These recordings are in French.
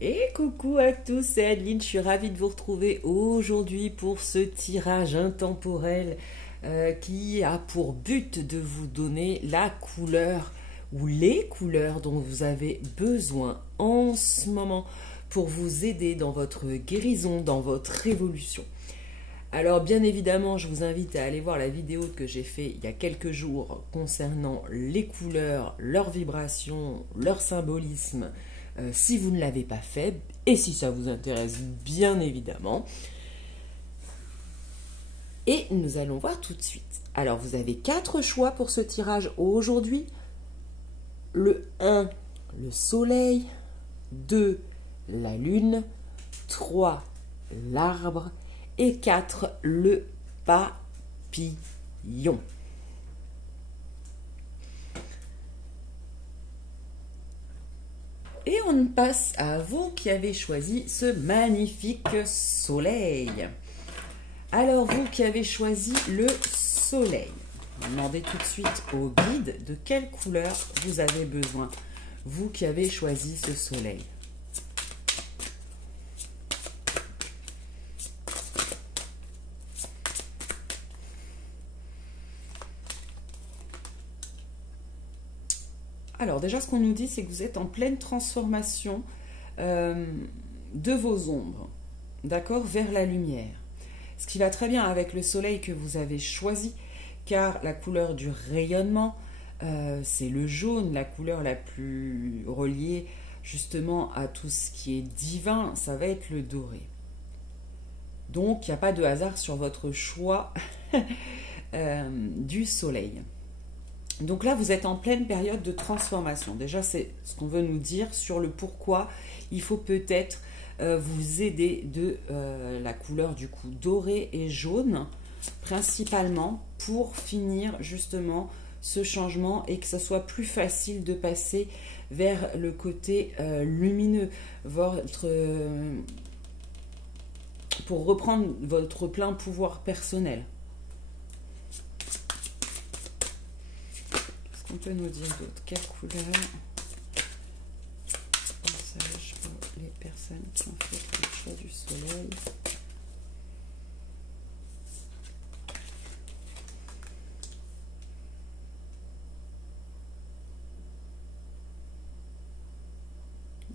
Et coucou à tous, c'est Adeline, je suis ravie de vous retrouver aujourd'hui pour ce tirage intemporel qui a pour but de vous donner la couleur ou les couleurs dont vous avez besoin en ce moment pour vous aider dans votre guérison, dans votre évolution. Alors bien évidemment, je vous invite à aller voir la vidéo que j'ai fait il y a quelques jours concernant les couleurs, leurs vibrations, leur symbolisme, si vous ne l'avez pas fait, et si ça vous intéresse bien évidemment. Et nous allons voir tout de suite. Alors vous avez 4 choix pour ce tirage aujourd'hui. Le 1, le soleil. 2, la lune. 3, l'arbre. Et 4, le papillon. Et on passe à vous qui avez choisi ce magnifique soleil. Alors vous qui avez choisi le soleil, demandez tout de suite au guide de quelle couleur vous avez besoin. Vous qui avez choisi ce soleil. Alors déjà, ce qu'on nous dit, c'est que vous êtes en pleine transformation de vos ombres, d'accord, vers la lumière. Ce qui va très bien avec le soleil que vous avez choisi, car la couleur du rayonnement, c'est le jaune, la couleur la plus reliée justement à tout ce qui est divin, ça va être le doré. Donc, il n'y a pas de hasard sur votre choix du soleil. Donc là, vous êtes en pleine période de transformation. Déjà, c'est ce qu'on veut nous dire sur le pourquoi il faut peut-être vous aider de la couleur du coup doré et jaune, principalement pour finir justement ce changement et que ce soit plus facile de passer vers le côté lumineux, pour reprendre votre plein pouvoir personnel. On peut nous dire d'autres. Quelle couleur? Message pour les personnes qui ont fait le choix du soleil.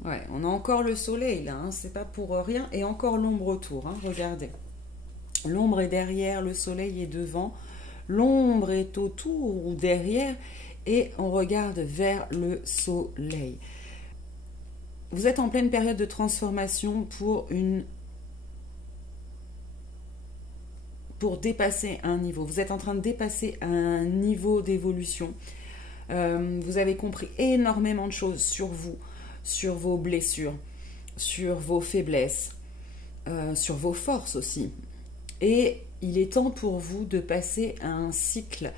Ouais, on a encore le soleil là, hein, c'est pas pour rien. Et encore l'ombre autour, hein, regardez. L'ombre est derrière, le soleil est devant. L'ombre est autour ou derrière. Et on regarde vers le soleil. Vous êtes en pleine période de transformation pour dépasser un niveau. Vous êtes en train de dépasser un niveau d'évolution. Vous avez compris énormément de choses sur vous, sur vos blessures, sur vos faiblesses, sur vos forces aussi. Et il est temps pour vous de passer à un cycle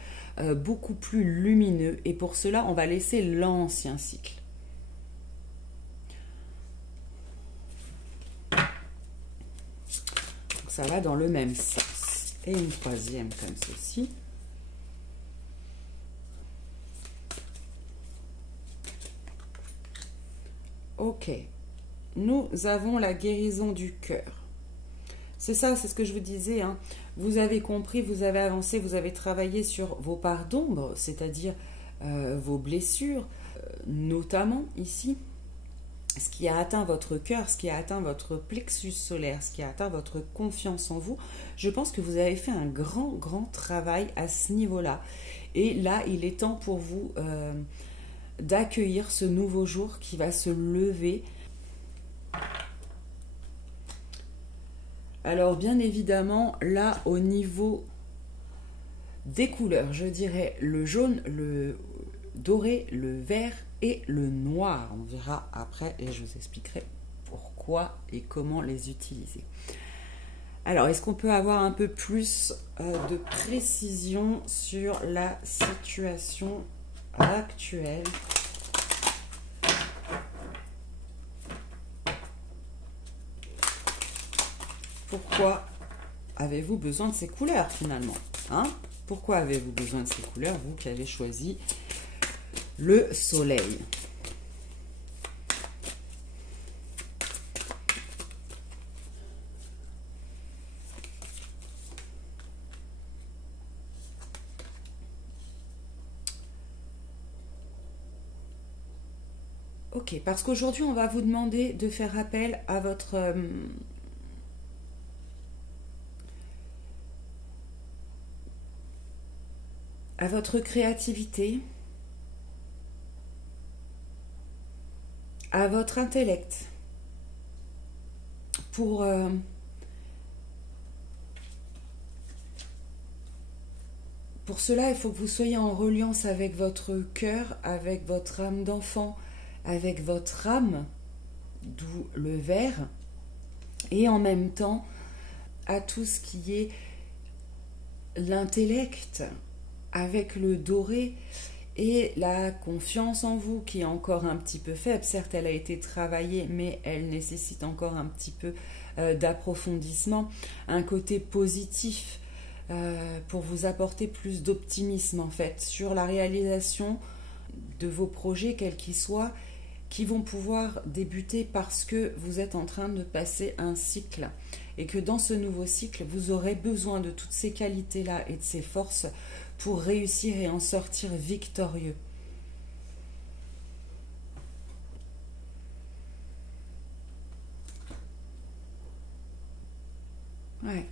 beaucoup plus lumineux, et pour cela on va laisser l'ancien cycle. Donc ça va dans le même sens. Et une troisième comme ceci. Ok, nous avons la guérison du cœur. C'est ça, c'est ce que je vous disais, hein. Vous avez compris, vous avez avancé, vous avez travaillé sur vos parts d'ombre, c'est-à-dire vos blessures, notamment ici, ce qui a atteint votre cœur, ce qui a atteint votre plexus solaire, ce qui a atteint votre confiance en vous. Je pense que vous avez fait un grand travail à ce niveau-là. Et là, il est temps pour vous d'accueillir ce nouveau jour qui va se lever. Alors bien évidemment, là au niveau des couleurs, je dirais le jaune, le doré, le vert et le noir. On verra après et je vous expliquerai pourquoi et comment les utiliser. Alors, est-ce qu'on peut avoir un peu plus de précision sur la situation actuelle ? Pourquoi avez-vous besoin de ces couleurs finalement, hein? Pourquoi avez-vous besoin de ces couleurs, vous qui avez choisi le soleil? Ok, parce qu'aujourd'hui, on va vous demander de faire appel à votre créativité, à votre intellect, pour, pour cela, il faut que vous soyez en reliance avec votre cœur, avec votre âme d'enfant, avec votre âme, d'où le vert, et en même temps à tout ce qui est l'intellect, avec le doré et la confiance en vous qui est encore un petit peu faible. Certes, elle a été travaillée, mais elle nécessite encore un petit peu d'approfondissement, un côté positif pour vous apporter plus d'optimisme en fait sur la réalisation de vos projets, quels qu'ils soient, qui vont pouvoir débuter parce que vous êtes en train de passer un cycle et que dans ce nouveau cycle, vous aurez besoin de toutes ces qualités-là et de ces forces pour réussir et en sortir victorieux. Ouais.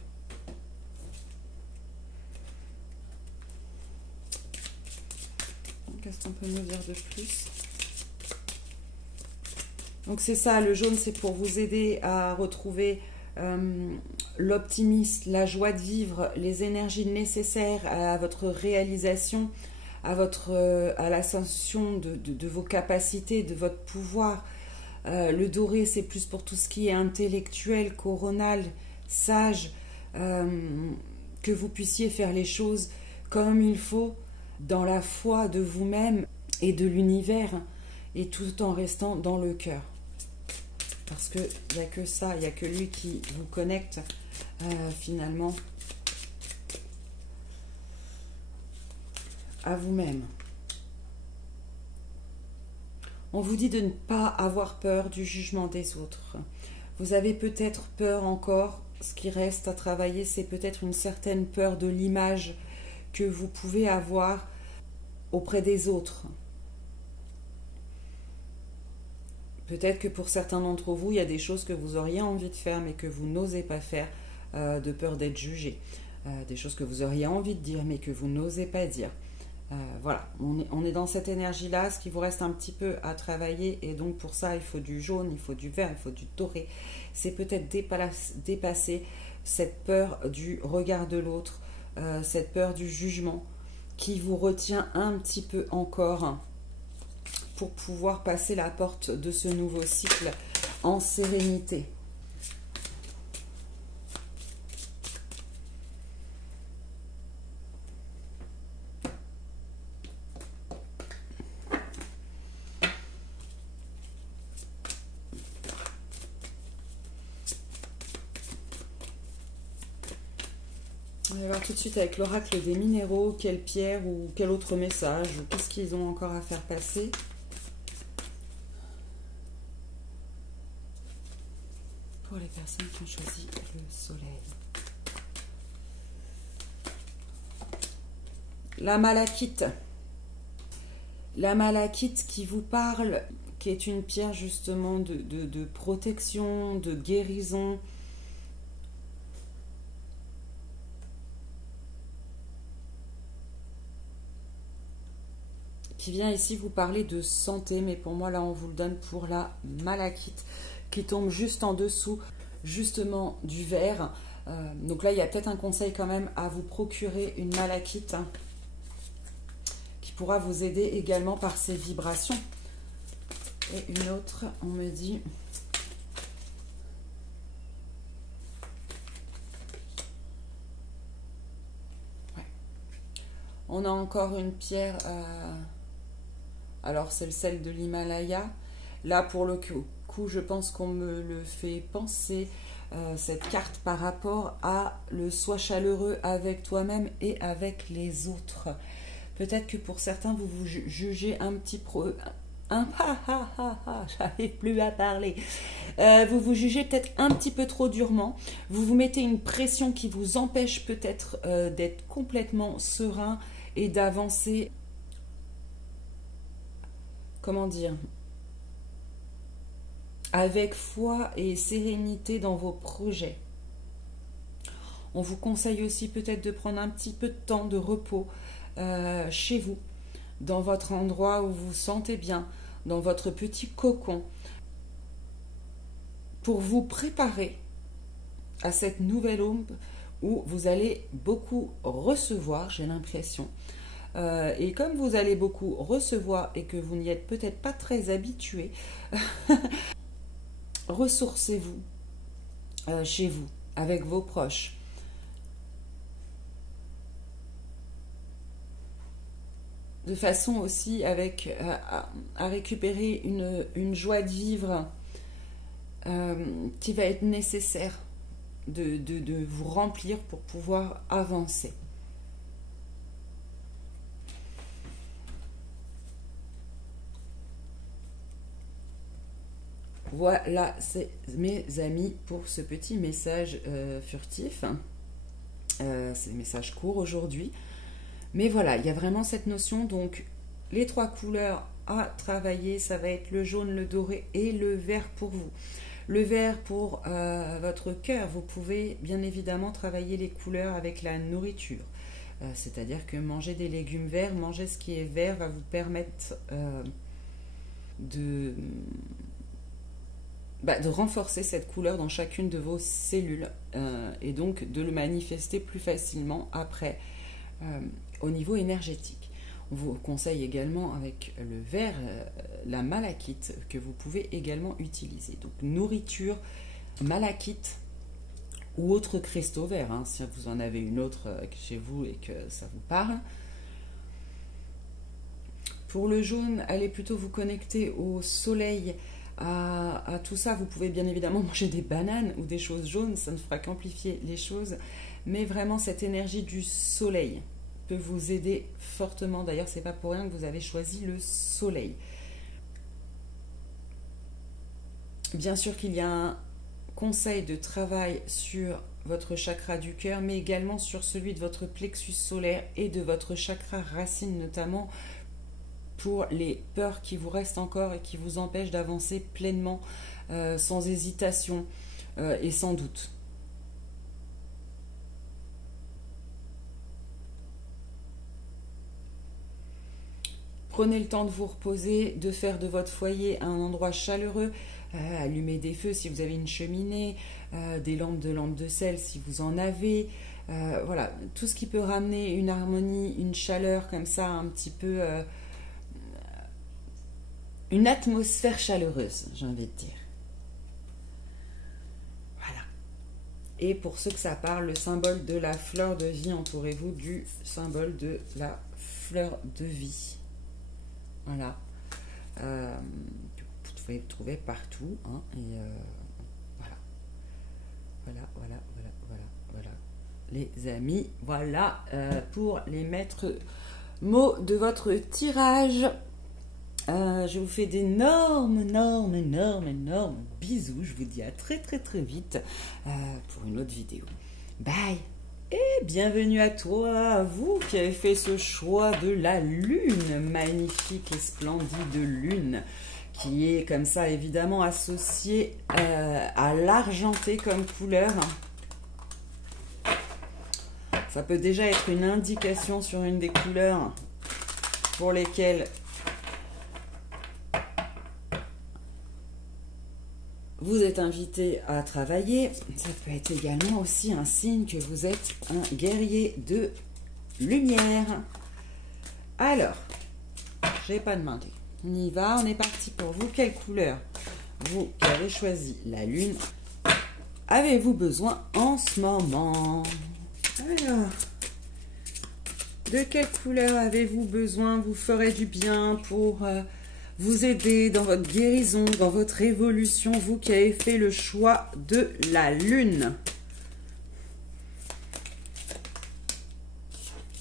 Qu'est-ce qu'on peut nous dire de plus? Donc c'est ça, le jaune, c'est pour vous aider à retrouver l'optimisme, la joie de vivre, les énergies nécessaires à votre réalisation, à l'ascension de vos capacités, de votre pouvoir. Le doré, c'est plus pour tout ce qui est intellectuel, coronal, sage, que vous puissiez faire les choses comme il faut, dans la foi de vous-même et de l'univers, et tout en restant dans le cœur. Parce qu'il n'y a que ça, il n'y a que lui qui vous connecte finalement à vous-même. On vous dit de ne pas avoir peur du jugement des autres. Vous avez peut-être peur encore, ce qui reste à travailler, c'est peut-être une certaine peur de l'image que vous pouvez avoir auprès des autres. Peut-être que pour certains d'entre vous, il y a des choses que vous auriez envie de faire, mais que vous n'osez pas faire, de peur d'être jugé. Des choses que vous auriez envie de dire, mais que vous n'osez pas dire. Voilà, on est dans cette énergie-là, ce qui vous reste un petit peu à travailler, et donc pour ça, il faut du jaune, il faut du vert, il faut du doré. C'est peut-être dépasser cette peur du regard de l'autre, cette peur du jugement, qui vous retient un petit peu encore pour pouvoir passer la porte de ce nouveau cycle en sérénité. On va voir tout de suite avec l'oracle des minéraux, quelle pierre ou quel autre message, ou qu'est-ce qu'ils ont encore à faire passer. Pour les personnes qui ont choisi le soleil. La malachite. La malachite qui vous parle, qui est une pierre justement de protection, de guérison. Qui vient ici vous parler de santé, mais pour moi là on vous le donne pour la malachite, qui tombe juste en dessous justement du vert. Donc là il y a peut-être un conseil quand même à vous procurer une malachite qui pourra vous aider également par ses vibrations. Et une autre, on me dit ouais. On a encore une pierre, alors c'est celle de l'Himalaya. Là pour le coup je pense qu'on me le fait penser, cette carte par rapport à le sois chaleureux avec toi-même et avec les autres. Peut-être que pour certains vous vous jugez un petit j'arrive plus à parler. Vous vous jugez peut-être un petit peu trop durement. Vous vous mettez une pression qui vous empêche peut-être d'être complètement serein et d'avancer. Comment dire? avec foi et sérénité dans vos projets. On vous conseille aussi peut-être de prendre un petit peu de temps de repos chez vous, dans votre endroit où vous vous sentez bien, dans votre petit cocon, pour vous préparer à cette nouvelle aube où vous allez beaucoup recevoir, j'ai l'impression. Et comme vous allez beaucoup recevoir et que vous n'y êtes peut-être pas très habitué, ressourcez-vous chez vous, avec vos proches. De façon aussi à récupérer une joie de vivre qui va être nécessaire de vous remplir pour pouvoir avancer. Voilà, c'est mes amis pour ce petit message furtif. C'est un message court aujourd'hui. Mais voilà, il y a vraiment cette notion. Donc, les 3 couleurs à travailler, ça va être le jaune, le doré et le vert pour vous. Le vert pour votre cœur, vous pouvez bien évidemment travailler les couleurs avec la nourriture. C'est-à-dire que manger des légumes verts, manger ce qui est vert va vous permettre de renforcer cette couleur dans chacune de vos cellules et donc de le manifester plus facilement après au niveau énergétique. On vous conseille également avec le vert la malachite que vous pouvez également utiliser. Donc nourriture, malachite ou autres cristaux verts, hein, si vous en avez une autre chez vous et que ça vous parle. Pour le jaune, allez plutôt vous connecter au soleil, à tout ça. Vous pouvez bien évidemment manger des bananes ou des choses jaunes, ça ne fera qu'amplifier les choses, mais vraiment cette énergie du soleil peut vous aider fortement. D'ailleurs, c'est pas pour rien que vous avez choisi le soleil. Bien sûr qu'il y a un conseil de travail sur votre chakra du cœur, mais également sur celui de votre plexus solaire et de votre chakra racine, notamment pour les peurs qui vous restent encore et qui vous empêchent d'avancer pleinement, sans hésitation et sans doute. Prenez le temps de vous reposer, de faire de votre foyer un endroit chaleureux, allumer des feux si vous avez une cheminée, des lampes de sel si vous en avez, voilà, tout ce qui peut ramener une harmonie, une chaleur comme ça, un petit peu, une atmosphère chaleureuse, j'ai envie de dire. Voilà. Et pour ceux que ça parle, le symbole de la fleur de vie, entourez-vous du symbole de la fleur de vie. Voilà, vous pouvez le trouver partout, hein, et voilà, les amis, voilà pour les maîtres mots de votre tirage. Je vous fais d'énormes bisous. Je vous dis à très vite pour une autre vidéo. Bye. Et bienvenue à toi, à vous qui avez fait ce choix de la lune, magnifique et splendide lune, qui est comme ça évidemment associée à l'argenté comme couleur. Ça peut déjà être une indication sur une des couleurs pour lesquelles vous êtes invité à travailler. Ça peut être également aussi un signe que vous êtes un guerrier de lumière. Alors, je n'ai pas demandé. On y va, on est parti pour vous. Quelle couleur vous qui avez choisi la lune avez-vous besoin en ce moment? Alors, de quelle couleur avez-vous besoin? Vous ferez du bien pour vous aider dans votre guérison, dans votre évolution, vous qui avez fait le choix de la lune.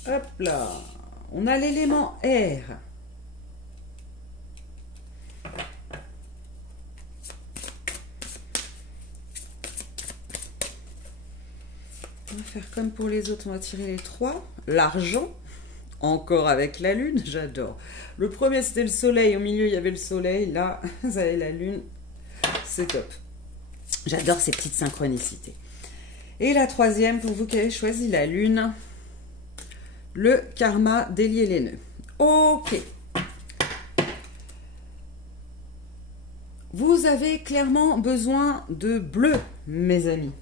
Hop là, on a l'élément air. On va faire comme pour les autres, on va tirer les 3. L'argent, encore avec la lune, j'adore. Le premier, c'était le soleil. Au milieu, il y avait le soleil. Là, vous avez la lune. c'est top. J'adore ces petites synchronicités. Et la troisième, pour vous qui avez choisi la lune, le karma, délier les nœuds. Ok. Vous avez clairement besoin de bleu, mes amis.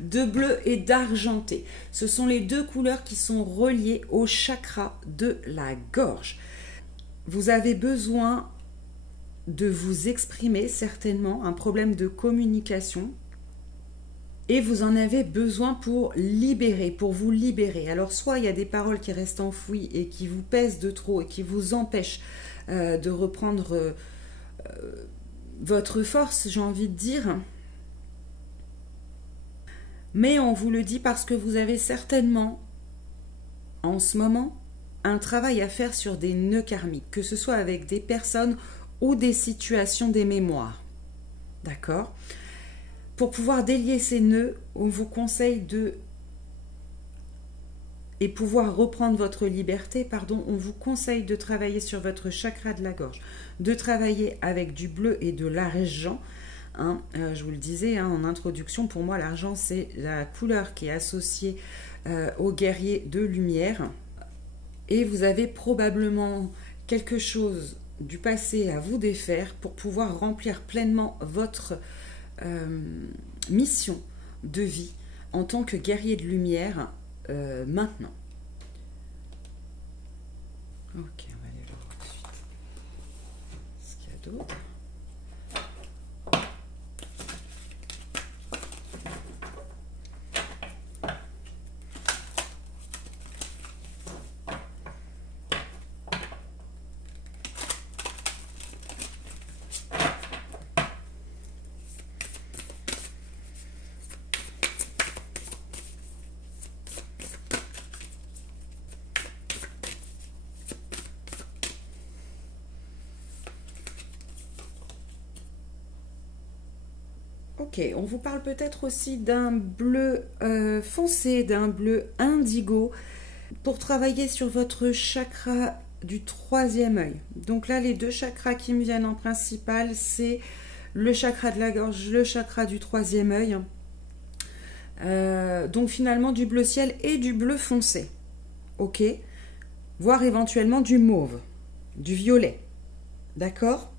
De bleu et d'argenté. Ce sont les deux couleurs qui sont reliées au chakra de la gorge. Vous avez besoin de vous exprimer, certainement, un problème de communication. Et vous en avez besoin pour libérer, pour vous libérer. Alors, soit il y a des paroles qui restent enfouies et qui vous pèsent de trop et qui vous empêchent de reprendre votre force, j'ai envie de dire. Mais on vous le dit parce que vous avez certainement, en ce moment, un travail à faire sur des nœuds karmiques, que ce soit avec des personnes ou des situations, des mémoires. D'accord ? Pour pouvoir délier ces nœuds, on vous conseille et pouvoir reprendre votre liberté, pardon, on vous conseille de travailler sur votre chakra de la gorge, de travailler avec du bleu et de l'argent. Hein, je vous le disais en introduction, pour moi l'argent c'est la couleur qui est associée aux guerriers de lumière. Et vous avez probablement quelque chose du passé à vous défaire pour pouvoir remplir pleinement votre mission de vie en tant que guerrier de lumière maintenant. Ok, on va aller voir tout de suite. Ce qu'il y a d'autre. Ok, on vous parle peut-être aussi d'un bleu foncé, d'un bleu indigo, pour travailler sur votre chakra du troisième œil. Donc là, les deux chakras qui me viennent en principal, c'est le chakra de la gorge, le chakra du troisième œil. Donc finalement, du bleu ciel et du bleu foncé. Ok, voire éventuellement du mauve, du violet. D'accord ?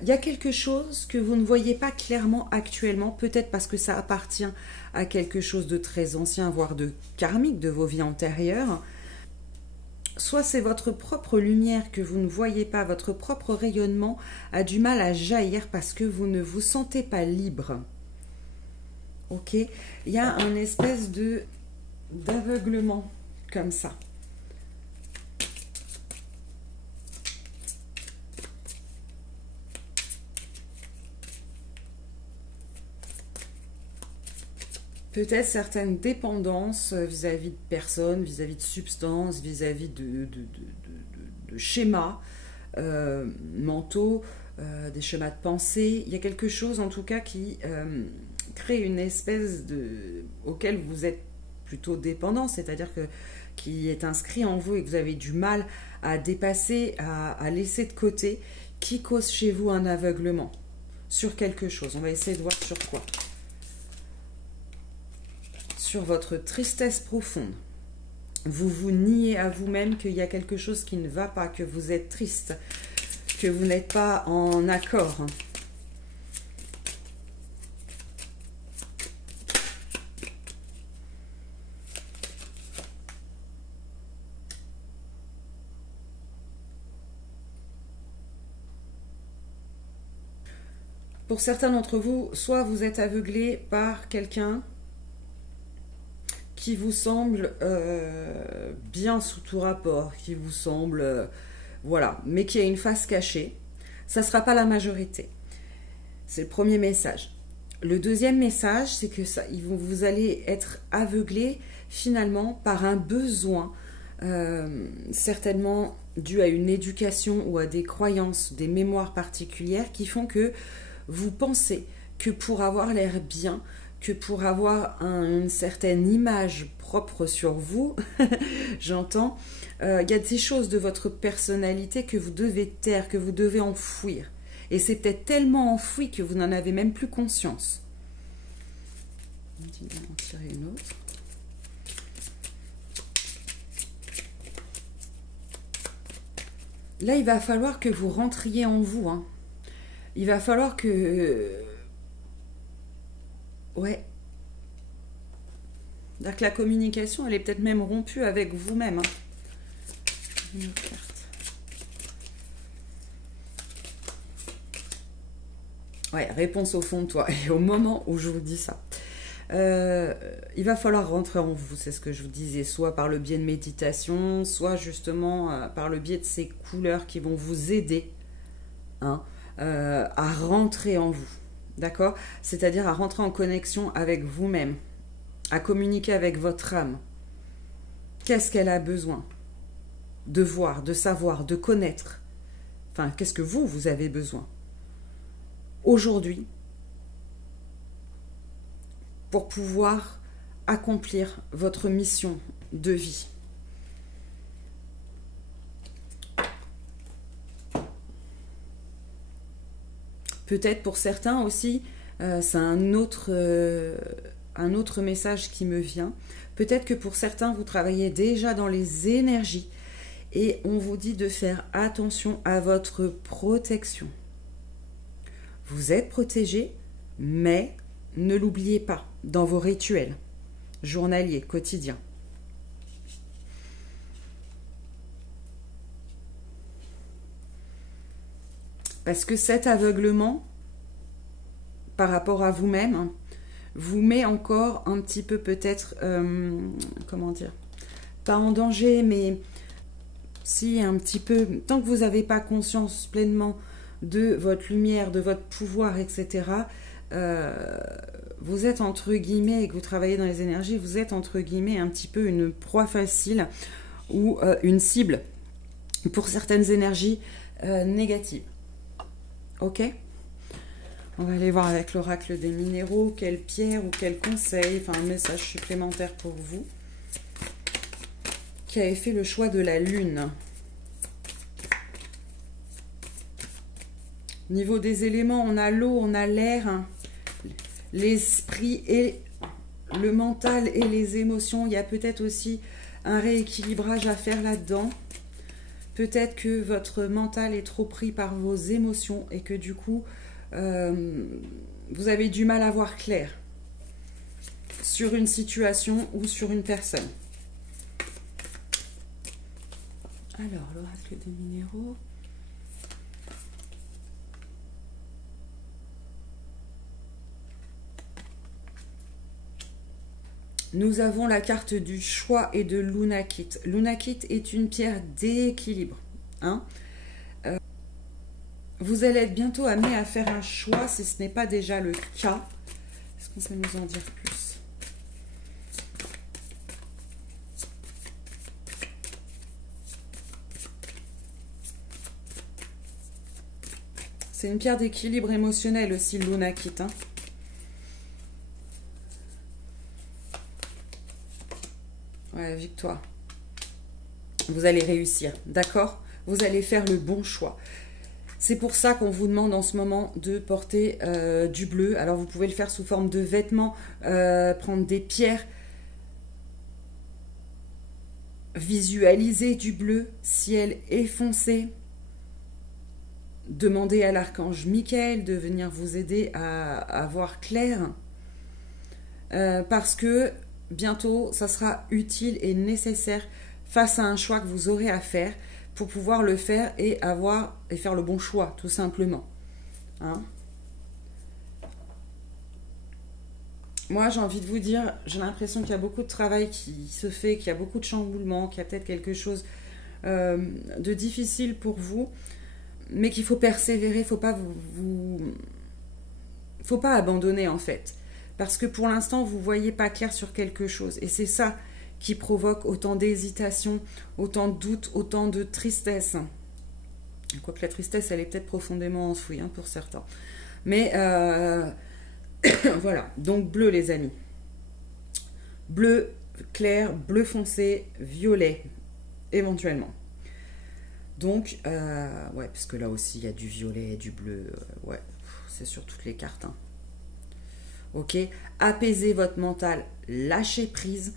Il y a quelque chose que vous ne voyez pas clairement actuellement, peut-être parce que ça appartient à quelque chose de très ancien, voire de karmique de vos vies antérieures. Soit c'est votre propre lumière que vous ne voyez pas, votre propre rayonnement a du mal à jaillir parce que vous ne vous sentez pas libre. Ok ? Il y a un espèce d'aveuglement comme ça. Peut-être certaines dépendances vis-à-vis de personnes, vis-à-vis de substances, vis-à-vis de schémas mentaux, des schémas de pensée. Il y a quelque chose en tout cas qui crée une espèce auquel vous êtes plutôt dépendant, c'est-à-dire qui est inscrit en vous et que vous avez du mal à dépasser, à laisser de côté, qui cause chez vous un aveuglement sur quelque chose. On va essayer de voir sur quoi. Sur votre tristesse profonde. Vous vous niez à vous-même qu'il y a quelque chose qui ne va pas, que vous êtes triste, que vous n'êtes pas en accord. Pour certains d'entre vous, soit vous êtes aveuglé par quelqu'un qui vous semble bien sous tout rapport, qui vous semble, voilà, mais qui a une face cachée. Ça ne sera pas la majorité. C'est le premier message. Le deuxième message, c'est que vous allez être aveuglé finalement par un besoin, certainement dû à une éducation ou à des croyances, des mémoires particulières qui font que vous pensez que pour avoir l'air bien, que pour avoir une certaine image propre sur vous, j'entends, il y a des choses de votre personnalité que vous devez taire, que vous devez enfouir. Et c'est peut-être tellement enfoui que vous n'en avez même plus conscience. On va en tirer une autre. Là, il va falloir que vous rentriez en vous. Hein. Il va falloir que... Ouais. C'est-à-dire que la communication, elle est peut-être même rompue avec vous-même. Hein. Une autre carte. Ouais, réponse au fond de toi. Et au moment où je vous dis ça, il va falloir rentrer en vous, c'est ce que je vous disais, soit par le biais de méditation, soit justement par le biais de ces couleurs qui vont vous aider hein, à rentrer en vous, d'accord? C'est-à-dire à rentrer en connexion avec vous-même, à communiquer avec votre âme. Qu'est-ce qu'elle a besoin de voir, de savoir, de connaître? Enfin, qu'est-ce que vous avez besoin aujourd'hui pour pouvoir accomplir votre mission de vie. Peut-être pour certains aussi, c'est un autre message qui me vient. Peut-être que pour certains, vous travaillez déjà dans les énergies et on vous dit de faire attention à votre protection. Vous êtes protégé, mais ne l'oubliez pas dans vos rituels journaliers, quotidiens. Parce que cet aveuglement, par rapport à vous-même, vous met encore un petit peu peut-être, comment dire, pas en danger, mais si un petit peu, tant que vous n'avez pas conscience pleinement de votre lumière, de votre pouvoir, etc., vous êtes entre guillemets, et que vous travaillez dans les énergies, vous êtes entre guillemets un petit peu une proie facile ou une cible pour certaines énergies négatives. Ok? On va aller voir avec l'oracle des minéraux, quelle pierre ou quel conseil, enfin un message supplémentaire pour vous, qui avez fait le choix de la lune. Niveau des éléments, on a l'eau, on a l'air, hein, l'esprit et le mental et les émotions. Il y a peut-être aussi un rééquilibrage à faire là-dedans. Peut-être que votre mental est trop pris par vos émotions et que du coup, vous avez du mal à voir clair sur une situation ou sur une personne. Alors, l'oracle des minéraux. Nous avons la carte du choix et de l'Unakit. L'Unakit est une pierre d'équilibre. Hein. Vous allez être bientôt amené à faire un choix si ce n'est pas déjà le cas. Est-ce qu'on peut nous en dire plus? C'est une pierre d'équilibre émotionnel aussi, l'Unakit. Hein. Ouais, victoire. Vous allez réussir, d'accord? Vous allez faire le bon choix. C'est pour ça qu'on vous demande en ce moment de porter du bleu. Alors, vous pouvez le faire sous forme de vêtements, prendre des pierres, visualiser du bleu, ciel effacé. Demandez à l'archange Michael de venir vous aider à voir clair. Parce que bientôt, ça sera utile et nécessaire face à un choix que vous aurez à faire pour pouvoir le faire et faire le bon choix, tout simplement. Hein? Moi, j'ai envie de vous dire, j'ai l'impression qu'il y a beaucoup de travail qui se fait, qu'il y a beaucoup de chamboulements, qu'il y a peut-être quelque chose de difficile pour vous, mais qu'il faut persévérer, il ne faut pas abandonner en fait. Parce que pour l'instant, vous ne voyez pas clair sur quelque chose. Et c'est ça qui provoque autant d'hésitation, autant de doutes, autant de tristesse. Quoique la tristesse, elle est peut-être profondément enfouie hein, pour certains. Mais voilà, donc bleu les amis. Bleu clair, bleu foncé, violet, éventuellement. Donc, ouais, parce que là aussi, il y a du violet et du bleu. Ouais, c'est sur toutes les cartes. Hein. Ok, apaisez votre mental, lâchez prise.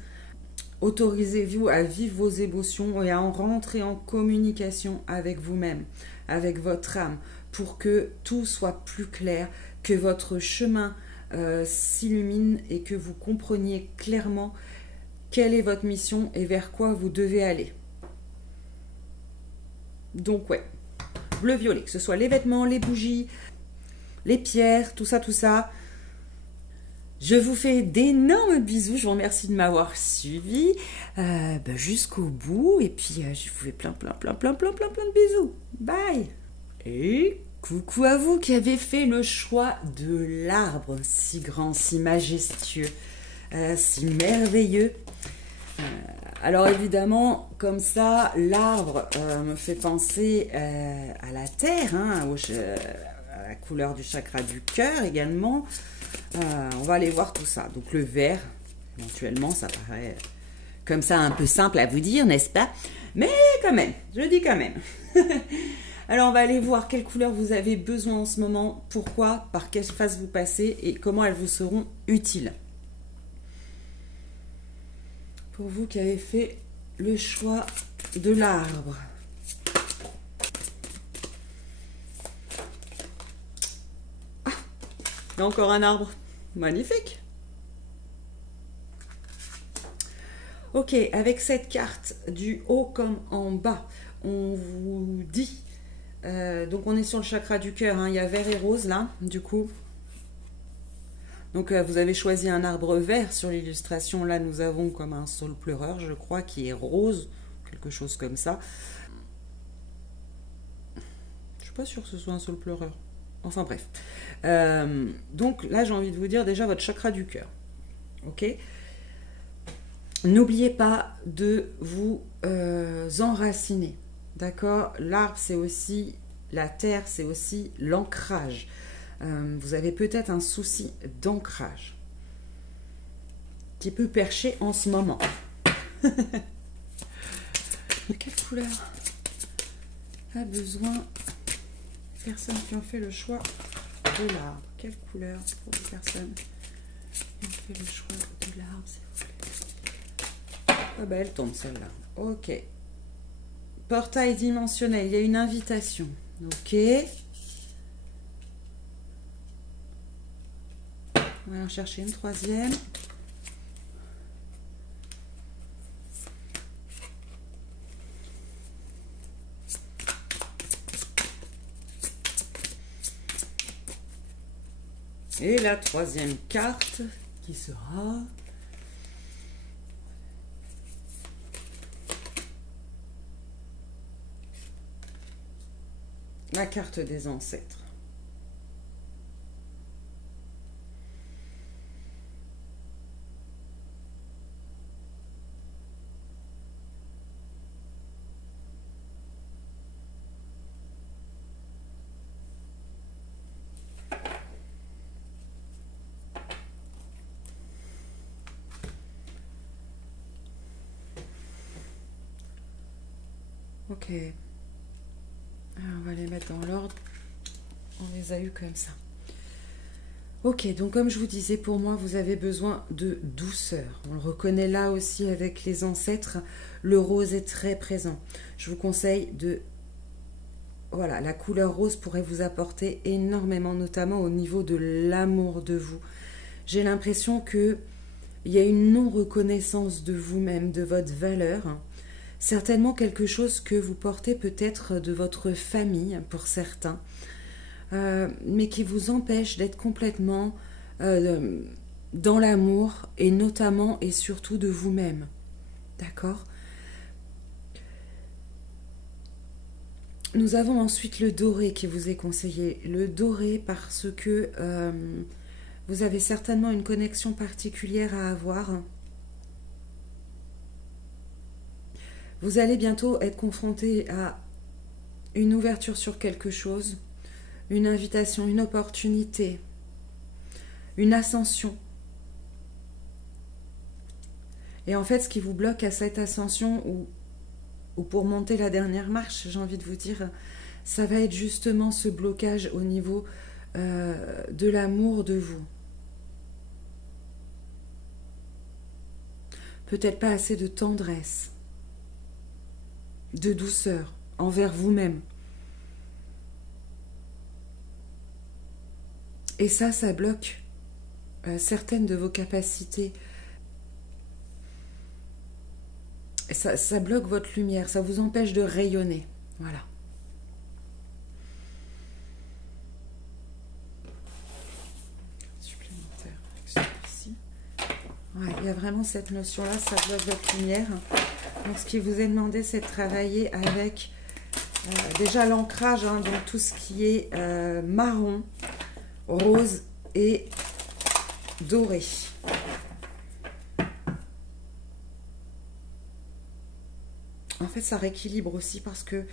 Autorisez-vous à vivre vos émotions et à en rentrer en communication avec vous-même, avec votre âme, pour que tout soit plus clair, que votre chemin s'illumine et que vous compreniez clairement quelle est votre mission et vers quoi vous devez aller. Donc ouais, bleu-violet, que ce soit les vêtements, les bougies, les pierres, tout ça, tout ça. Je vous fais d'énormes bisous, je vous remercie de m'avoir suivi jusqu'au bout et puis je vous fais plein de bisous. Bye. Et coucou à vous qui avez fait le choix de l'arbre si grand, si majestueux, si merveilleux. Alors évidemment, comme ça, l'arbre me fait penser à la terre, hein, à la couleur du chakra du cœur également. On va aller voir tout ça. Donc le vert, éventuellement, ça paraît comme ça un peu simple à vous dire, n'est-ce pas? Mais quand même, je dis quand même. Alors on va aller voir quelle couleur vous avez besoin en ce moment, pourquoi, par quelle phase vous passez et comment elles vous seront utiles. Pour vous qui avez fait le choix de l'arbre. Ah, il y a encore un arbre. Magnifique. Ok, avec cette carte du haut comme en bas, on vous dit, donc on est sur le chakra du cœur, hein, il y a vert et rose là, du coup. Donc vous avez choisi un arbre vert sur l'illustration, là nous avons comme un saule pleureur, je crois, qui est rose, quelque chose comme ça. Je suis pas sûre que ce soit un saule pleureur. Enfin bref. Donc là, j'ai envie de vous dire déjà votre chakra du cœur. Ok. N'oubliez pas de vous enraciner. D'accord. L'arbre, c'est aussi la terre, c'est aussi l'ancrage. Vous avez peut-être un souci d'ancrage qui peut percher en ce moment. Quelle couleur a besoin les personnes qui ont fait le choix de l'arbre? Quelle couleur pour les personnes qui ont fait le choix de l'arbre, s'il vous plaît? Ah ben elle tombe celle-là. Ok. Portail dimensionnel, il y a une invitation. Ok. On va en chercher une troisième. Et la troisième carte qui sera la carte des ancêtres. Ok. Alors, on va les mettre dans l'ordre. On les a eu comme ça. Ok, donc comme je vous disais, pour moi, vous avez besoin de douceur. On le reconnaît là aussi avec les ancêtres. Le rose est très présent. Je vous conseille de... Voilà, la couleur rose pourrait vous apporter énormément, notamment au niveau de l'amour de vous. J'ai l'impression qu'il y a une non-reconnaissance de vous-même, de votre valeur. Certainement quelque chose que vous portez peut-être de votre famille, pour certains, mais qui vous empêche d'être complètement dans l'amour, et notamment et surtout de vous-même. D'accord ? Nous avons ensuite le doré qui vous est conseillé. Le doré parce que vous avez certainement une connexion particulière à avoir. Vous allez bientôt être confronté à une ouverture sur quelque chose, une invitation, une opportunité, une ascension. Et en fait, ce qui vous bloque à cette ascension ou ou pour monter la dernière marche, j'ai envie de vous dire, ça va être justement ce blocage au niveau de l'amour de vous. Peut-être pas assez de tendresse, de douceur envers vous-même. Et ça bloque certaines de vos capacités. Ça bloque votre lumière, ça vous empêche de rayonner. Voilà. Supplémentaire avec celui-ci. Ouais, il y a vraiment cette notion-là, ça bloque votre lumière. Donc ce qui vous est demandé, c'est de travailler avec déjà l'ancrage, hein, donc tout ce qui est marron, rose et doré. En fait, ça rééquilibre aussi parce que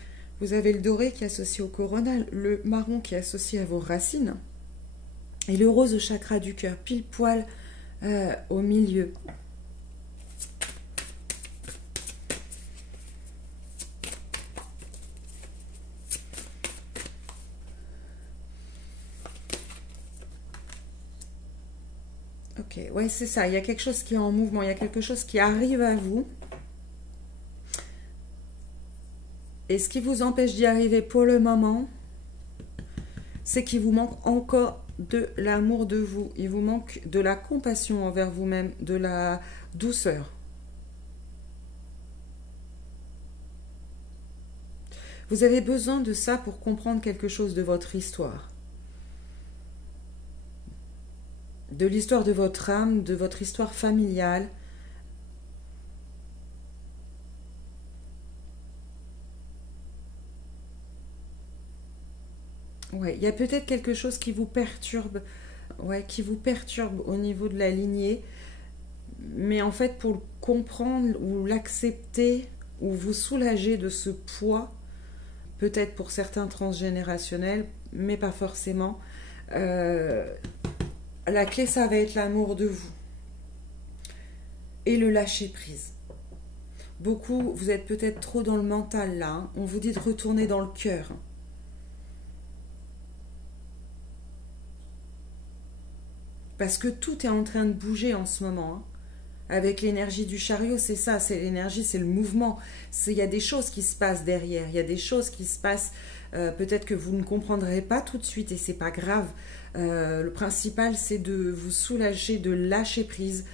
vous avez le doré qui est associé au coronal, le marron qui est associé à vos racines et le rose au chakra du cœur, pile poil au milieu. Ok, ouais, c'est ça. Il y a quelque chose qui est en mouvement, il y a quelque chose qui arrive à vous. Et ce qui vous empêche d'y arriver pour le moment, c'est qu'il vous manque encore de l'amour de vous. Il vous manque de la compassion envers vous-même, de la douceur. Vous avez besoin de ça pour comprendre quelque chose de votre histoire. De l'histoire de votre âme, de votre histoire familiale. Ouais, il y a peut-être quelque chose qui vous perturbe, ouais, qui vous perturbe au niveau de la lignée, mais en fait, pour le comprendre ou l'accepter ou vous soulager de ce poids, peut-être pour certains transgénérationnels, mais pas forcément, la clé, ça va être l'amour de vous et le lâcher prise. Beaucoup, vous êtes peut-être trop dans le mental là, hein. On vous dit de retourner dans le cœur. Parce que tout est en train de bouger en ce moment. Hein. Avec l'énergie du chariot, c'est ça, c'est l'énergie, c'est le mouvement. Il y a des choses qui se passent derrière, il y a des choses qui se passent, peut-être que vous ne comprendrez pas tout de suite et c'est pas grave. Le principal, c'est de vous soulager, de lâcher prise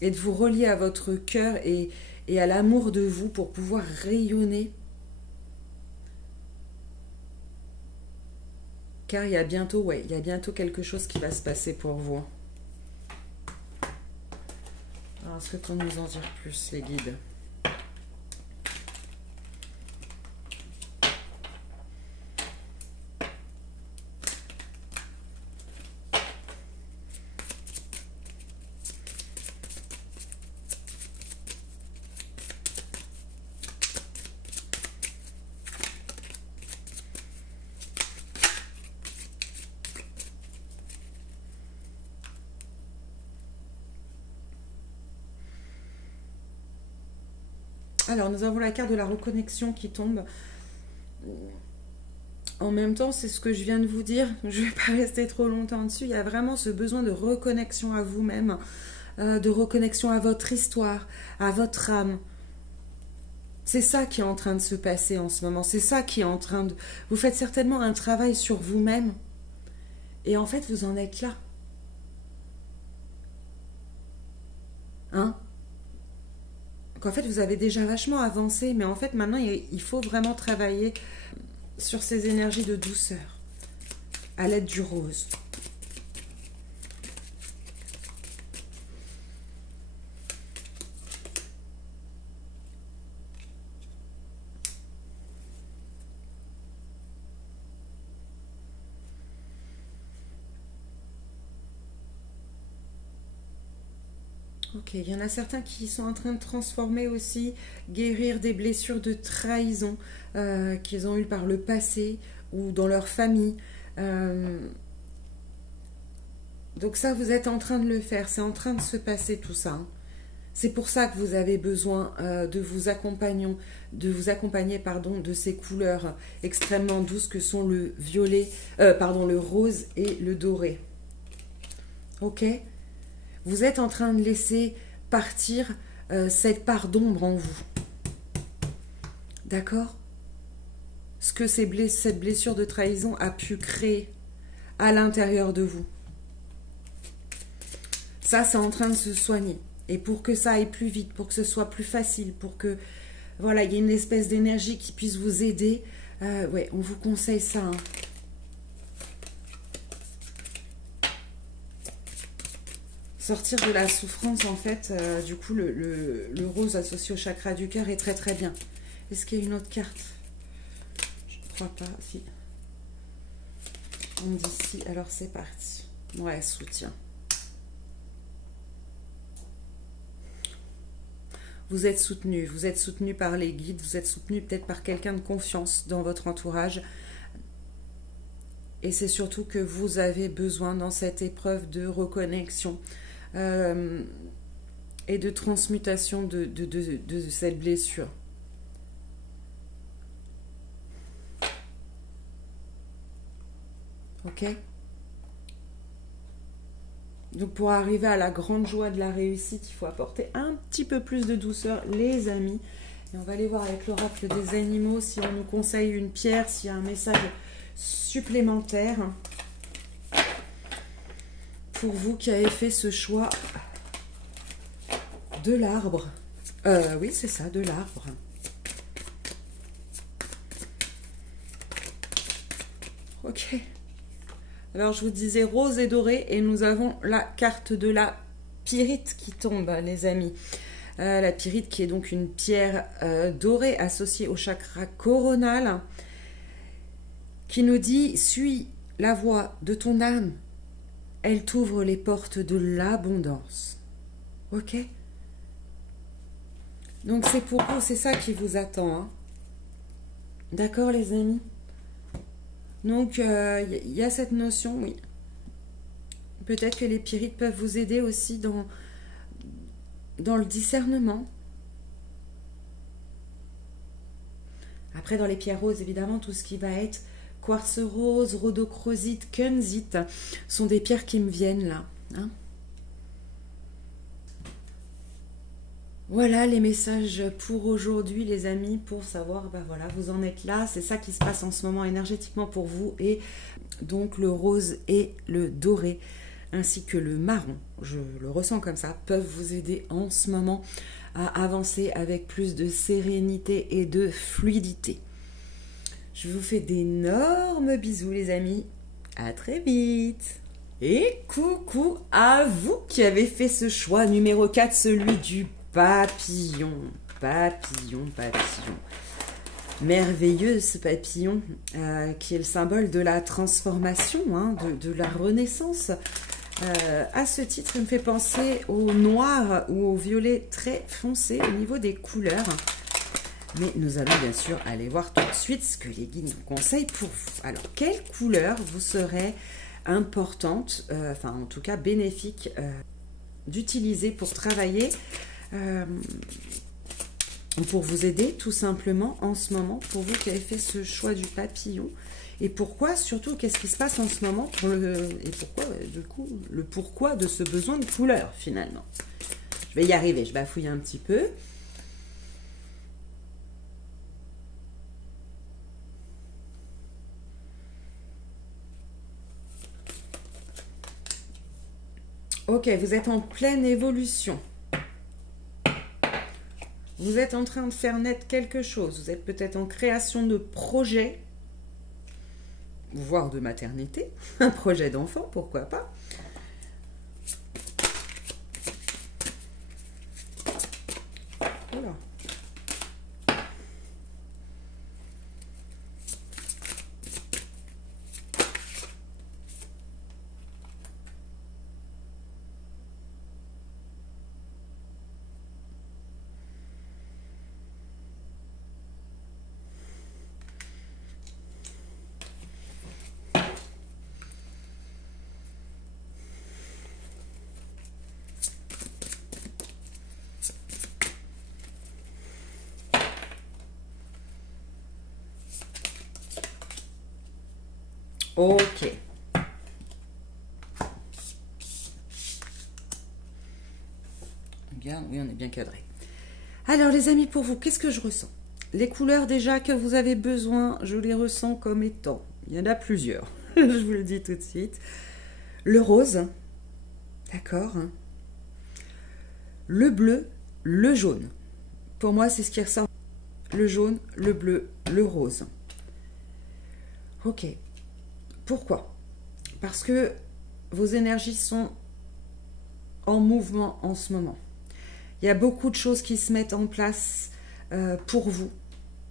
et de vous relier à votre cœur et à l'amour de vous pour pouvoir rayonner. Car il y a bientôt, ouais, il y a bientôt quelque chose qui va se passer pour vous. Alors, est-ce que tu peux nous en dire plus, les guides ? Alors, nous avons la carte de la reconnexion qui tombe. En même temps, c'est ce que je viens de vous dire. Je ne vais pas rester trop longtemps dessus. Il y a vraiment ce besoin de reconnexion à vous-même, de reconnexion à votre histoire, à votre âme. C'est ça qui est en train de se passer en ce moment. C'est ça qui est en train de... Vous faites certainement un travail sur vous-même. Et en fait, vous en êtes là. Hein ? En fait, vous avez déjà vachement avancé, mais en fait, maintenant, il faut vraiment travailler sur ces énergies de douceur, à l'aide du rose. Ok, il y en a certains qui sont en train de transformer aussi, guérir des blessures de trahison qu'ils ont eues par le passé ou dans leur famille. Donc ça, vous êtes en train de le faire, c'est en train de se passer tout ça. Hein. C'est pour ça que vous avez besoin de vous accompagner, de ces couleurs extrêmement douces que sont le violet, le rose et le doré. Ok? Vous êtes en train de laisser partir cette part d'ombre en vous. D'accord? Ce que cette blessure de trahison a pu créer à l'intérieur de vous. Ça, c'est en train de se soigner. Et pour que ça aille plus vite, pour que ce soit plus facile, pour que, voilà, il y ait une espèce d'énergie qui puisse vous aider, ouais, on vous conseille ça. Hein. Sortir de la souffrance, en fait, du coup, le rose associé au chakra du cœur est très très bien. Est-ce qu'il y a une autre carte? Je ne crois pas, si. On dit si, alors c'est parti. Ouais, soutien. Vous êtes soutenu par les guides, vous êtes soutenu peut-être par quelqu'un de confiance dans votre entourage. Et c'est surtout que vous avez besoin dans cette épreuve de reconnexion et de transmutation de cette blessure. Ok? Donc pour arriver à la grande joie de la réussite, il faut apporter un petit peu plus de douceur, les amis. Et on va aller voir avec l'oracle des animaux si on nous conseille une pierre, s'il y a un message supplémentaire pour vous qui avez fait ce choix de l'arbre. Oui, c'est ça, de l'arbre. Ok. Alors, je vous disais rose et doré, et nous avons la carte de la pyrite qui tombe, les amis. La pyrite qui est donc une pierre dorée associée au chakra coronal, qui nous dit « Suis la voie de ton âme, elle t'ouvre les portes de l'abondance. » Ok? Donc, c'est pour vous, c'est ça qui vous attend. Hein. D'accord, les amis? Donc, il y a cette notion, oui. Peut-être que les pyrites peuvent vous aider aussi dans le discernement. Après, dans les pierres roses, évidemment, tout ce qui va être quartz rose, rhodochrosite, kunzite, sont des pierres qui me viennent là. Hein. Voilà les messages pour aujourd'hui, les amis, pour savoir, ben voilà, vous en êtes là, c'est ça qui se passe en ce moment énergétiquement pour vous, et donc le rose et le doré, ainsi que le marron, je le ressens comme ça, peuvent vous aider en ce moment à avancer avec plus de sérénité et de fluidité. Je vous fais d'énormes bisous, les amis, à très vite. Et coucou à vous qui avez fait ce choix numéro 4, celui du papillon, papillon. Merveilleux ce papillon qui est le symbole de la transformation, hein, de la renaissance. À ce titre, il me fait penser au noir ou au violet très foncé au niveau des couleurs. Mais nous allons bien sûr aller voir tout de suite ce que les guides nous conseillent pour vous. Alors, quelle couleur vous serait importante, enfin en tout cas bénéfique d'utiliser pour travailler pour vous aider tout simplement en ce moment, pour vous qui avez fait ce choix du papillon. Et pourquoi, surtout, qu'est-ce qui se passe en ce moment et pourquoi, du coup, le pourquoi de ce besoin de couleur, finalement. Je vais y arriver, je bafouille un petit peu. Ok, vous êtes en pleine évolution. Vous êtes en train de faire naître quelque chose. Vous êtes peut-être en création de projet, voire de maternité, un projet d'enfant, pourquoi pas. Voilà. Ok. Regarde, oui, on est bien cadré. Alors les amis, pour vous, qu'est-ce que je ressens? Les couleurs déjà que vous avez besoin, je les ressens comme étant, il y en a plusieurs, je vous le dis tout de suite. Le rose, d'accord, hein. Le bleu, le jaune. Pour moi, c'est ce qui ressort. Le jaune, le bleu, le rose. Ok. Pourquoi? Parce que vos énergies sont en mouvement en ce moment. Il y a beaucoup de choses qui se mettent en place pour vous.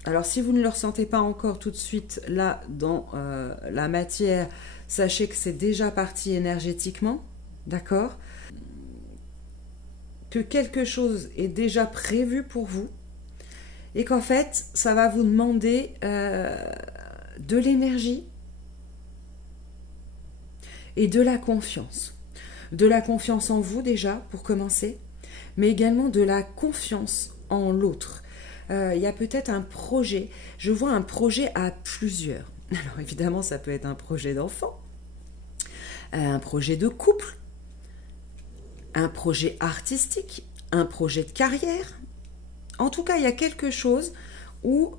Alors, si vous ne le ressentez pas encore tout de suite là dans la matière, sachez que c'est déjà parti énergétiquement, d'accord? Que quelque chose est déjà prévu pour vous et qu'en fait, ça va vous demander de l'énergie et de la confiance. De la confiance en vous déjà, pour commencer, mais également de la confiance en l'autre. Il y a peut-être un projet, je vois un projet à plusieurs. Alors évidemment, ça peut être un projet d'enfant, un projet de couple, un projet artistique, un projet de carrière. En tout cas, il y a quelque chose où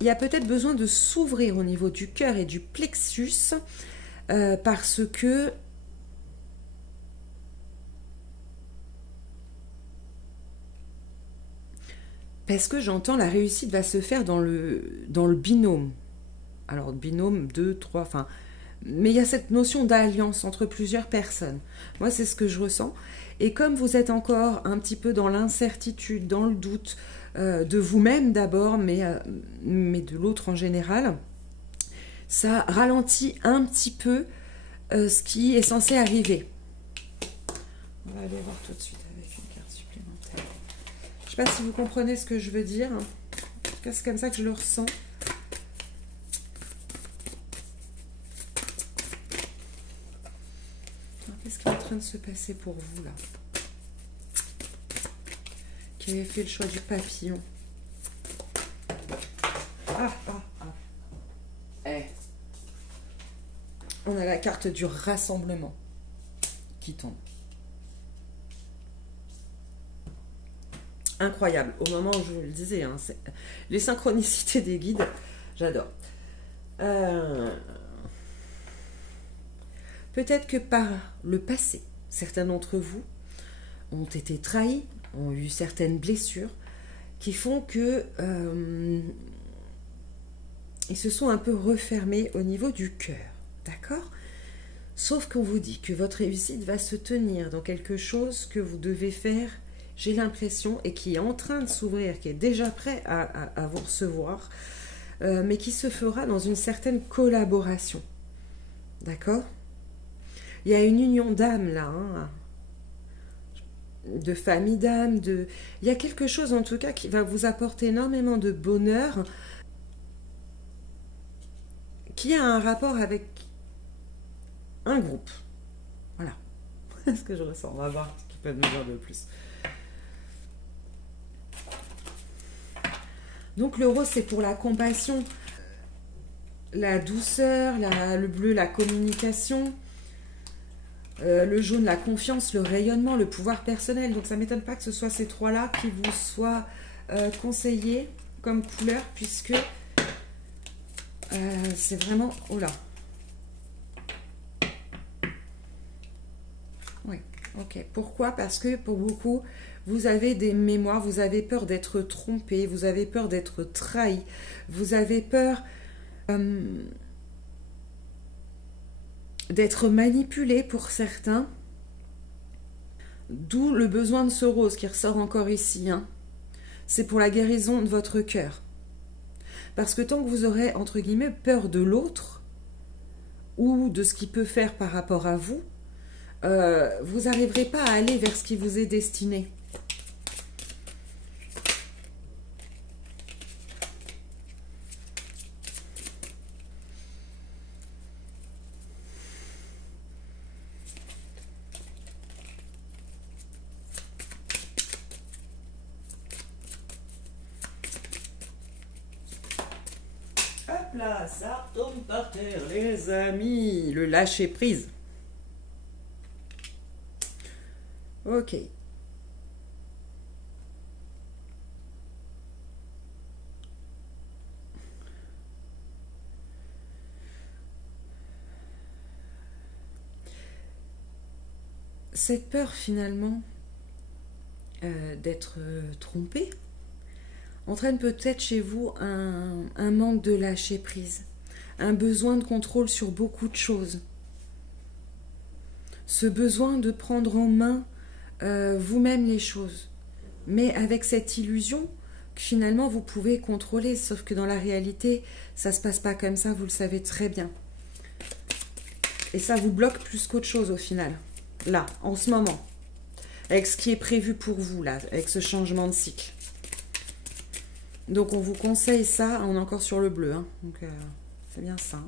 il y a peut-être besoin de s'ouvrir au niveau du cœur et du plexus parce que j'entends la réussite va se faire dans le binôme. Alors, binôme, 2, 3, enfin... Mais il y a cette notion d'alliance entre plusieurs personnes. Moi, c'est ce que je ressens. Et comme vous êtes encore un petit peu dans l'incertitude, dans le doute de vous-même d'abord, mais de l'autre en général, ça ralentit un petit peu ce qui est censé arriver. On va aller voir tout de suite avec une carte supplémentaire. Je ne sais pas si vous comprenez ce que je veux dire. En tout cas, c'est comme ça que je le ressens. Qu'est-ce qui est en train de se passer pour vous, là? Qui avez fait le choix du papillon. On a la carte du rassemblement qui tombe. Incroyable. Au moment où je vous le disais, hein, les synchronicités des guides, j'adore. Peut-être que par le passé, certains d'entre vous ont été trahis, ont eu certaines blessures qui font que ils se sont un peu refermés au niveau du cœur, d'accord? Sauf qu'on vous dit que votre réussite va se tenir dans quelque chose que vous devez faire, j'ai l'impression, et qui est en train de s'ouvrir, qui est déjà prêt à vous recevoir, mais qui se fera dans une certaine collaboration, d'accord? Il y a une union d'âme là, hein, de famille d'âme, il y a quelque chose en tout cas qui va vous apporter énormément de bonheur, qui a un rapport avec un groupe. Voilà. C'est ce que je ressens. On va voir ce qu'ils peuvent nous dire de plus. Donc le rose, c'est pour la compassion, la douceur, le bleu, la communication. Le jaune, la confiance, le rayonnement, le pouvoir personnel. Donc ça ne m'étonne pas que ce soit ces trois-là qui vous soient conseillés comme couleur, puisque c'est vraiment... Oh là. Oui, ok. Pourquoi? Parce que pour beaucoup, vous avez des mémoires, vous avez peur d'être trompé, vous avez peur d'être trahi, vous avez peur... d'être manipulé pour certains, d'où le besoin de ce rose qui ressort encore ici, hein. C'est pour la guérison de votre cœur. Parce que tant que vous aurez, entre guillemets, peur de l'autre, ou de ce qu'il peut faire par rapport à vous, vous n'arriverez pas à aller vers ce qui vous est destiné. là, ça retombe par terre, les amis. Le lâcher prise. Ok. Cette peur finalement d'être trompé entraîne peut-être chez vous un manque de lâcher prise, un besoin de contrôle sur beaucoup de choses. Ce besoin de prendre en main vous-même les choses, mais avec cette illusion que finalement vous pouvez contrôler, sauf que dans la réalité, ça ne se passe pas comme ça, vous le savez très bien. Et ça vous bloque plus qu'autre chose au final, là, en ce moment, avec ce qui est prévu pour vous, là, avec ce changement de cycle. Donc on vous conseille ça, on est encore sur le bleu, hein, donc c'est bien ça.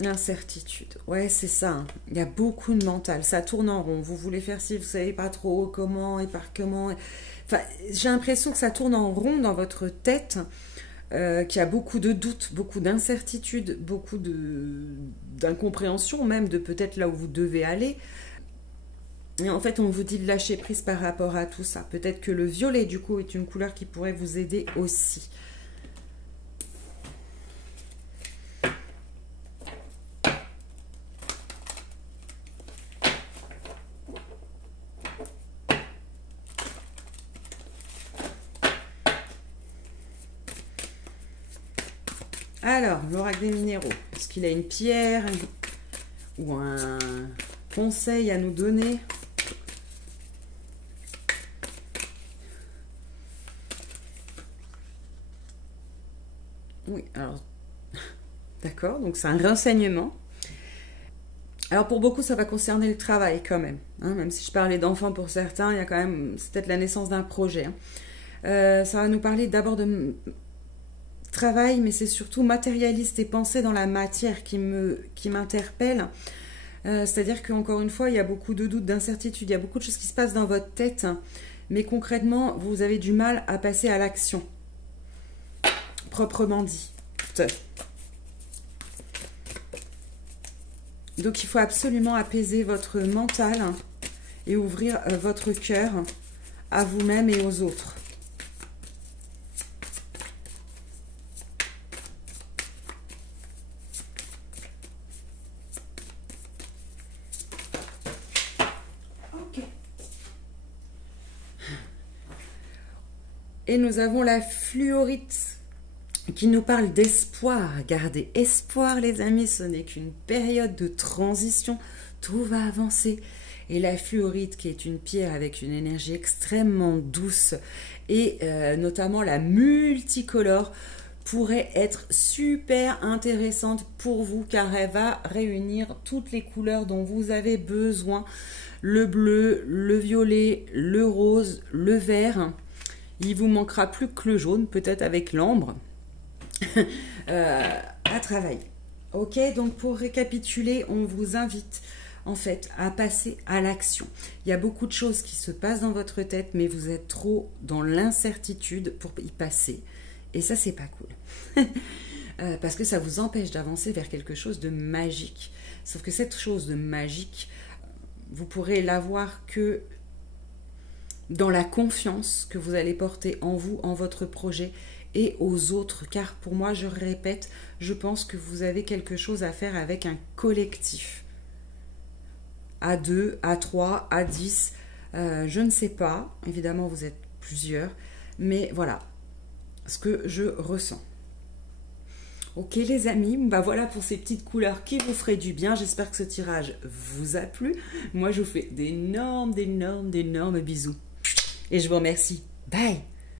L'incertitude, ouais c'est ça, hein. Il y a beaucoup de mental, ça tourne en rond, vous voulez faire ci, vous savez pas trop comment et par comment. Enfin, j'ai l'impression que ça tourne en rond dans votre tête, qu'il y a beaucoup de doutes, beaucoup d'incertitudes, beaucoup d'incompréhension même de peut-être là où vous devez aller. Et en fait, on vous dit de lâcher prise par rapport à tout ça. Peut-être que le violet, du coup, est une couleur qui pourrait vous aider aussi. Alors, l'oracle des minéraux, est-ce qu'il a une pierre ou un conseil à nous donner? Oui, alors, d'accord, donc c'est un renseignement. Alors pour beaucoup, ça va concerner le travail quand même, hein, même si je parlais d'enfants pour certains, il y a quand même, c'est peut-être la naissance d'un projet. Hein. Ça va nous parler d'abord de travail, mais c'est surtout matérialiste et pensée dans la matière qui m'interpelle. C'est-à-dire qu'encore une fois, il y a beaucoup de doutes, d'incertitudes, il y a beaucoup de choses qui se passent dans votre tête, mais concrètement, vous avez du mal à passer à l'action. Proprement dit. Donc il faut absolument apaiser votre mental et ouvrir votre cœur à vous-même et aux autres. Ok. Et nous avons la fluorite qui nous parle d'espoir. Gardez espoir, les amis, ce n'est qu'une période de transition, tout va avancer. Et la fluorite, qui est une pierre avec une énergie extrêmement douce, et notamment la multicolore, pourrait être super intéressante pour vous, car elle va réunir toutes les couleurs dont vous avez besoin. Le bleu, le violet, le rose, le vert. Il vous manquera plus que le jaune, peut-être avec l'ambre. À travailler. Ok, donc pour récapituler, on vous invite en fait à passer à l'action. Il y a beaucoup de choses qui se passent dans votre tête, mais vous êtes trop dans l'incertitude pour y passer. Et ça, c'est pas cool. Parce que ça vous empêche d'avancer vers quelque chose de magique. Sauf que cette chose de magique, vous pourrez l'avoir que dans la confiance que vous allez porter en vous, en votre projet et aux autres, car pour moi, je répète, je pense que vous avez quelque chose à faire avec un collectif. À 2, à 3, à 10, je ne sais pas, évidemment vous êtes plusieurs, mais voilà ce que je ressens. Ok les amis, bah voilà pour ces petites couleurs qui vous feraient du bien, j'espère que ce tirage vous a plu. Moi je vous fais d'énormes bisous et je vous remercie. Bye.